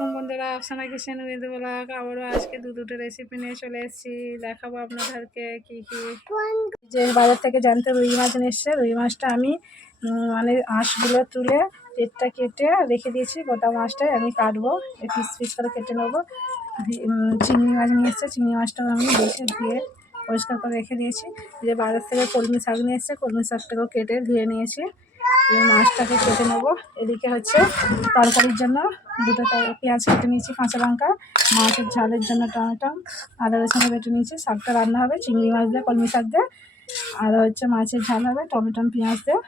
আলাইকুম বন্ধুরা, Afsana kitchen with blog আবারও আজকে দুটো রেসিপি নিয়ে চলে এসেছি। দেখাবো আপনাদেরকে কি কি। যে বাজার থেকে জানতে রুই মাছ নিয়ে এসছে, রুই মাছটা আমি মানে আঁশগুলো তুলে পেটটা কেটে রেখে দিয়েছি। গোটা মাছটাই আমি কাটবো, পিস পিস করে কেটে নেবো। চিংড়ি মাছ নিয়ে এসছে, চিংড়ি মাছটাও আমি বেছে ধুয়ে পরিষ্কার করে রেখে দিয়েছি। যে বাজার থেকে কলমি শাক নিয়ে এসছে, কলমি শাকটাকেও কেটে ধুয়ে নিয়েছি। মাছটাকে কেটে নেবো। এদিকে হচ্ছে তরকারির জন্য দুটো পেঁয়াজ কেটে নিয়েছি, কাঁচা লঙ্কা, মাছের ঝালের জন্য টমেটো, আদা রসুন বেটে নিয়েছি। শাকটা রান্না হবে চিংড়ি মাছ দিয়ে, কলমি শাক দিয়ে, আর হচ্ছে মাছের ঝাল হবে টমেটো পেঁয়াজ দিয়ে।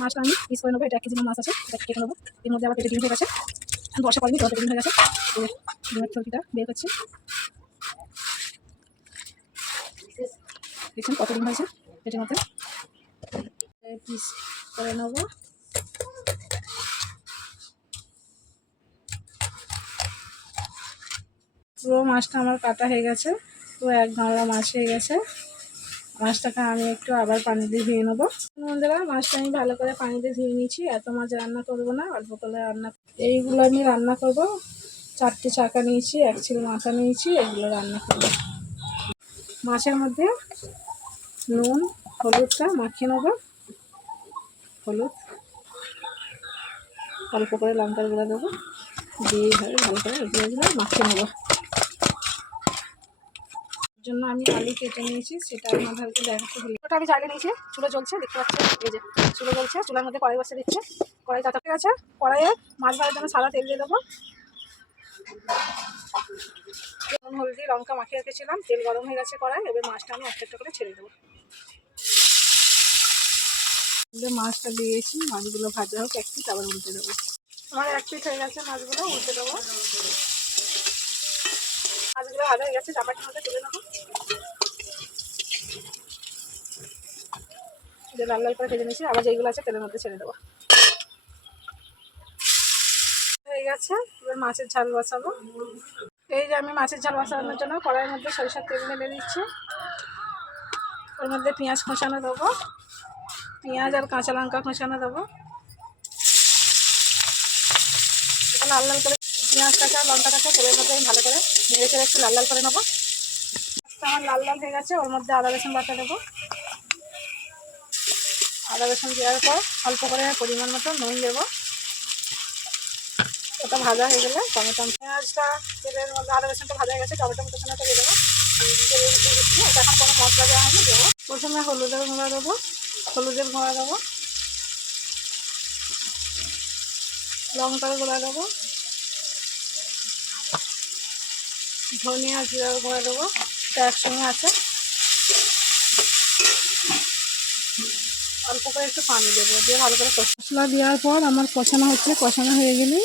মাছটা আমি পিস করে নেবো। এটা 1 কেজি মাছ আছে, এটা কেটে নেবো। এর মধ্যে আবার পেটে ডিম হয়ে গেছে, বসা করিনি, তো ডিম হয়ে গেছে। ডিমের থলকিটা বের করছি। দেখুন কত ডিম হয়েছে পেটের মধ্যে। পিস করে নেবো। পুরো মাছটা আমার কাটা হয়ে গেছে, পুরো এক গামলা মাছ হয়ে গেছে। মাছটাকে আমি একটু আবার পানি দিয়ে ধুয়ে নেবো। বন্ধুরা, মাছটা আমি ভালো করে পানি দিয়ে ধুয়ে নিয়েছি। এত মাছ রান্না করবো না, অল্প করে রান্না। এইগুলো আমি রান্না করবো। 4টে চাকা নিয়েছি, 1 চিল মাথা নিয়েছি, এগুলো রান্না করবো। মাছের মধ্যে নুন হলুদটা মাখিয়ে নেবো। হলুদ, অল্প করে লঙ্কার গুঁড়া দেবো, দিয়ে ভালো করে এগুলো মাখিয়ে নেবো। জন্য আমি আলু কেটে নিয়েছি, সেটা আপনাদেরকে দেখাতে হলো। ওটা আমি জ্বালিয়ে নিয়েছি, চুলো জ্বলছে, দেখতে পাচ্ছেন। এই যে চুলো জ্বলছে, চুলার মধ্যে কড়াই বসে দিচ্ছে। কড়াই তাতে আছে, কড়াইয়ে মাছ ভাজার জন্য সাদা তেল দিয়ে দেবো। নুন হলদি লঙ্কা মাখিয়ে রেখেছিলাম, তেল গরম হয়ে গেছে কড়াই। এবার মাছটা আমি একটা করে ছেড়ে দেবো। মাছটা দিয়েছি, মাছগুলো ভাজা হোক এক পিঠ, আবার উল্টে দেবো। আমার 1 পিঠ হয়ে গেছে, মাছগুলো উল্টে দেবো। মাছগুলো ভাজা হয়ে গেছে, চাপাটির মধ্যে তুলে নেবো। যে লাল লাল করে ভেজে নিয়েছি, আবার যেগুলো আছে তেলের মধ্যে ছেড়ে দেবো। হয়ে গেছে, এবার মাছের ঝাল বসাবো। এই যে আমি মাছের ঝাল বসানোর জন্য কড়াইয়ের মধ্যে সরিষার তেল ঢেলে দিচ্ছি। ওর মধ্যে পেঁয়াজ খোঁচানো দেবো, পেঁয়াজ আর কাঁচা লঙ্কা খোঁচানো দেবো। লাল লাল করে পেঁয়াজটাকে লঙ্কাটাকে তেলের মধ্যে আমি ভালো করে নেড়ে চেড়ে একটু লাল লাল করে নেবো। আমার লাল লাল হয়ে গেছে, ওর মধ্যে আদা রসুন বাটা দেবো। আদা রসুন দেওয়ার পর অল্প করে পরিমাণ মতো নুন দেবো। ওটা ভাজা হয়ে গেলে টমেটো পেঁয়াজটা তেলের মধ্যে, আদা রসুনটা ভাজা হয়ে গেছে, টমেটো কুচানোটা দিয়ে দেবো। তেলের মধ্যে দিচ্ছি, এটা এখন কোনো মশলা দেওয়া হয়নি, দেবো। প্রথমে হলুদের গুঁড়া দেবো, হলুদের গুঁড়া দেবো, লঙ্কার গুঁড়া দেবো, ধনিয়া জিরার গুঁড়া দেবো। এটা একসঙ্গে আছে। অল্প করে একটু পানি দেবো, দিয়ে ভালো করে মশলা দেওয়ার পর আমার কষানো হচ্ছে। কষানো হয়ে গেলে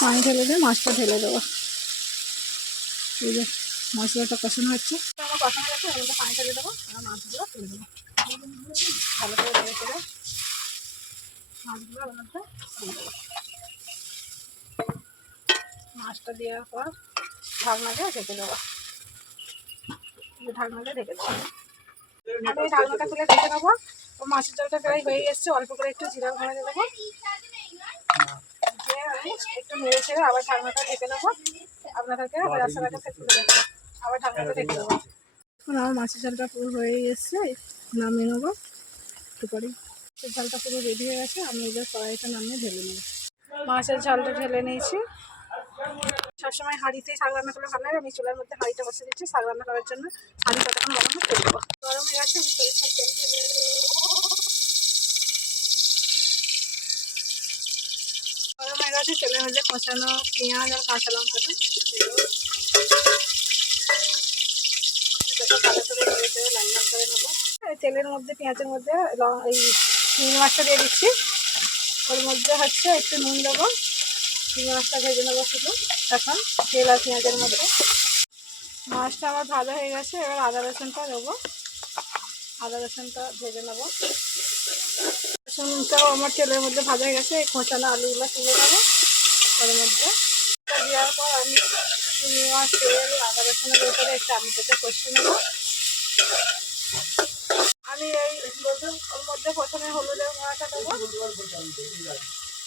পানি ঢেলে দিয়ে মাছটা ঢেলে দেবো। এই যে মশলাটা কষানো হচ্ছে, আমার কষানো গেছে, ওর মধ্যে পানি ঢেলে দেবো, আর মাছগুলো তুলে দেবো। ভালো করে ধরে করে মাছগুলো ওর মধ্যে দিয়ে দেবো। মাছটা দেওয়ার পর ঢাকনা দিয়ে ঢেকে দেবো। ঢাকনা দিয়ে ঢেকে দেবো। আমি ঢাকনাটা খুলে ঢেকে নেবো। ও মাছের জলটা প্রায় হয়ে এসছে, অল্প করে একটু জিরা গুঁড়ো দিয়ে দেবো। দিয়ে আমি একটু নেড়ে ছেড়ে আবার ঢাকনাটা ঢেকে দেবো। আপনাদেরকে রাস্তাঘাটে তুলে দেবো, আবার ঢাকনাটা ঢেকে দেবো। এখন আমার মাছের ঝালটা পুরো হয়ে এসছে, নামিয়ে নেবো। একটু করে মাছের ঝালটা পুরো রেডি হয়ে গেছে, আমি এবার কড়াইটা নামিয়ে ঢেলে নেবো। মাছের ঝালটা ঢেলে নিয়েছি। সবসময় হাঁড়িতেই শাক রান্না করলে ভালো লাগে। আমি চুলার মধ্যে হাঁড়িটা বসে দিচ্ছি শাক রান্না করার জন্য। হাঁড়ি ততক্ষণ গরম হয়ে তেল দেবো। গরম হয়ে গেছে, আমি সরিষার তেল ঢেলে দেবো। গরম হয়ে গেছে, তেলের মধ্যে কষানো পেঁয়াজ আর কাঁচা লঙ্কাটা দেবো। ভালো করে নেড়ে চেড়ে লাল লাল করে নেবো। তেলের মধ্যে পেঁয়াজের মধ্যে এই চিংড়ি মাছটা দিয়ে দিচ্ছি। ওর মধ্যে হচ্ছে একটু নুন দেবো। চিংড়ি মাছটা ভেজে নেবো শুধু এখন তেল আর পেঁয়াজের মধ্যে। মাছটা আমার ভাজা হয়ে গেছে, এবার আদা রসুনটা দেবো। আদা রসুনটা ভেজে নেবো। রসুনটাও আমার তেলের মধ্যে ভাজা হয়ে গেছে। এই খোঁচানো আলুগুলো তুলে দেবো ওর মধ্যে। দেওয়ার পর আমি চিংড়ি মাছ, তেল, আদা রসুনের ভেতরে একটু আলুটাকে কষিয়ে নেবো। আমি এই ওর মধ্যে প্রথমে হলুদের গুঁড়াটা দেবো,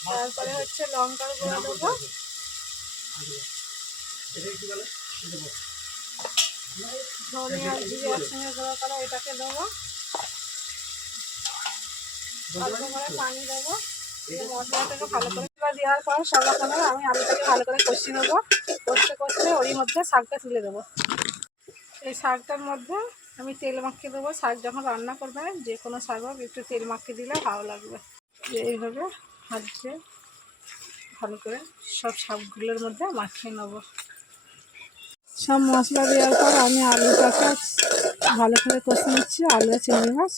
তারপরে হচ্ছে লঙ্কার গুঁড়া দেবো, ধনে আর জিরে একসঙ্গে গুঁড়ো করা এটাকে দেবো, অল্প করে পানি দেবো, মশলাটাকে ভালো করে দেওয়ার পর সর্বক্ষণে আমি আলুটাকে ভালো করে কষিয়ে নেবো। কষতে কষতে ওরই মধ্যে শাকটা তুলে দেবো। এই শাকটার মধ্যে আমি তেল মাখিয়ে দেবো। শাক যখন রান্না করবে যে কোনো শাক হোক একটু তেল মাখিয়ে দিলে ভালো লাগবে। এইভাবে হাত দিয়ে ভালো করে সব শাকগুলোর মধ্যে মাখিয়ে নেবো। সব মশলা দেওয়ার পর আমি আলুটাকে ভালো করে কষে নিচ্ছি। আলু চিংড়ি মাছ,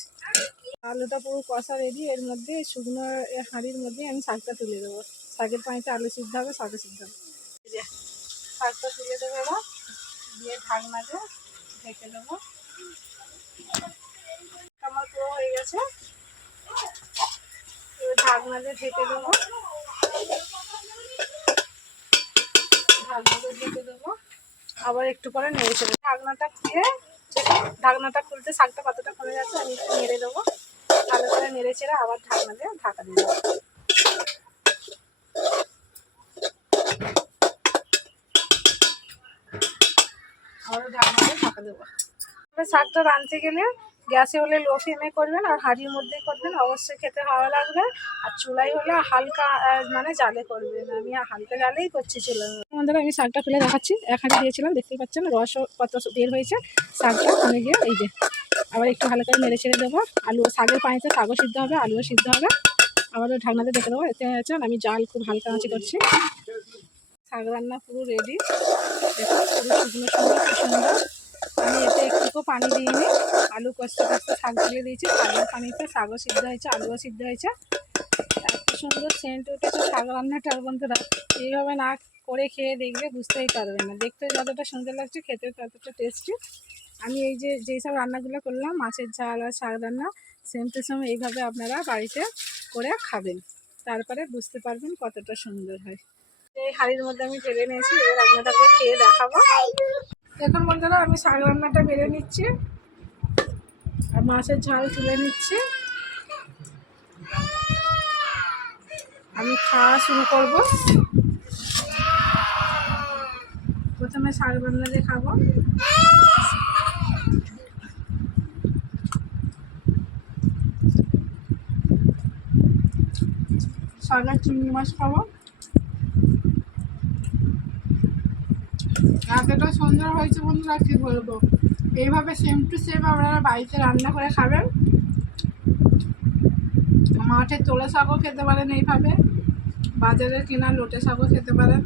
আলুটা পুরো কষা রেডি। এর মধ্যে শুকনো হাঁড়ির মধ্যে আমি শাকটা তুলে দেবো। শাকের পানিতে আলু সিদ্ধ হবে, শাকে সিদ্ধ হবে। শাকটা তুলে দেবো এবার, দিয়ে ঢাকনা দিয়ে ঢেকে দেবো। আমার পুরো হয়ে গেছে, এবার ঢাকনা দিয়ে ঢেকে দেবো। ঢাকনা দিয়ে ঢেকে দেবো, আবার একটু পরে নেড়ে চেড়ে ঢাকনাটা খুলে, ঢাকনাটা খুলতে শাকটা কতটা কমে যাচ্ছে আমি একটু নেড়ে দেবো। ভালো করে নেড়ে চেড়ে আবার ঢাকনা দিয়ে ঢাকা দিয়ে দেবো। আবারও ঢাকনা দিয়ে ঢাকা দেবো। শাকটা রাঁধতে গেলে গ্যাসে হলে লো ফ্লেমে করবেন আর হাঁড়ির মধ্যেই করবেন, অবশ্যই খেতে ভালো লাগবে। আর চুলাই হলে হালকা মানে জালে করবেন, আমি হালকা জালেই করছি চুলাই। বন্ধুরা আমি শাকটা খুলে দেখাচ্ছি। এক হাঁড়ি দিয়েছিলাম, দেখতেই পাচ্ছেন রস কত বের হয়েছে। শাকটা আমি গিয়ে এই যে আবার একটু ভালো করে নেড়ে ছেড়ে দেবো। আলু শাকের পানিতে শাকও সিদ্ধ হবে, আলুও সিদ্ধ হবে। আবারও ঢাকনাতে দেখে দেবো। এতে হচ্ছে আমি জাল খুব হালকা আঁচে করছি। শাক রান্না পুরো রেডি, দেখুন পুরো শুকনো সুন্দর খুব সুন্দর। আমি এতে একটুকু পানি দিইনি, আলু কষতে কষতে শাক দিয়ে দিয়েছি। শাকের পানিতে শাকও সিদ্ধ হয়েছে, আলুও সিদ্ধ হয়েছে। এত সুন্দর সেন্ট উঠেছে শাক রান্নাটার। বন্ধুরা এইভাবে না করে খেয়ে দেখলে বুঝতেই পারবে না, দেখতে যতটা সুন্দর লাগছে খেতে ততটা টেস্টি। আমি এই যে যেই সব রান্নাগুলো করলাম, মাছের ঝাল আর শাক রান্না, সেম টু সেম এইভাবে আপনারা বাড়িতে করে খাবেন, তারপরে বুঝতে পারবেন কতটা সুন্দর হয়। এই হাঁড়ির মধ্যে আমি ঢেলে নিয়েছি, এবার আপনাদেরকে খেয়ে দেখাবো। দেখুন বন্ধুরা আমি শাক রান্নাটা বেড়ে নিচ্ছি আর মাছের ঝাল তুলে নিচ্ছি। আমি খাওয়া শুরু করব। প্রথমে শাক রান্না দিয়ে খাবো। শাকের চিংড়ি মাছ খাবো। এতটা সুন্দর হয়েছে বন্ধুরা কি বলবো। এইভাবে সেম টু সেম আপনারা বাড়িতে রান্না করে খাবেন। মাঠে তোলা শাকও খেতে পারেন এইভাবে, বাজারে কেনা লোটে শাকও খেতে পারেন।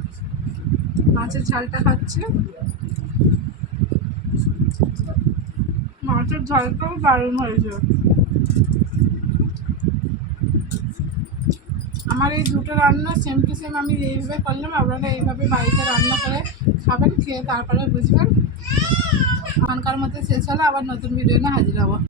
মাছের ঝালটা খাচ্ছে, মাছের ঝালটাও দারুণ হয়েছে। আমার এই দুটো রান্না সেম টু সেম আমি এইভাবে করলাম, আপনারা এইভাবে বাড়িতে রান্না করে খাবেন, খেয়ে তারপরে বুঝবেন। এখনকার মতো শেষ হলে আবার নতুন ভিডিও নিয়ে হাজির হবো।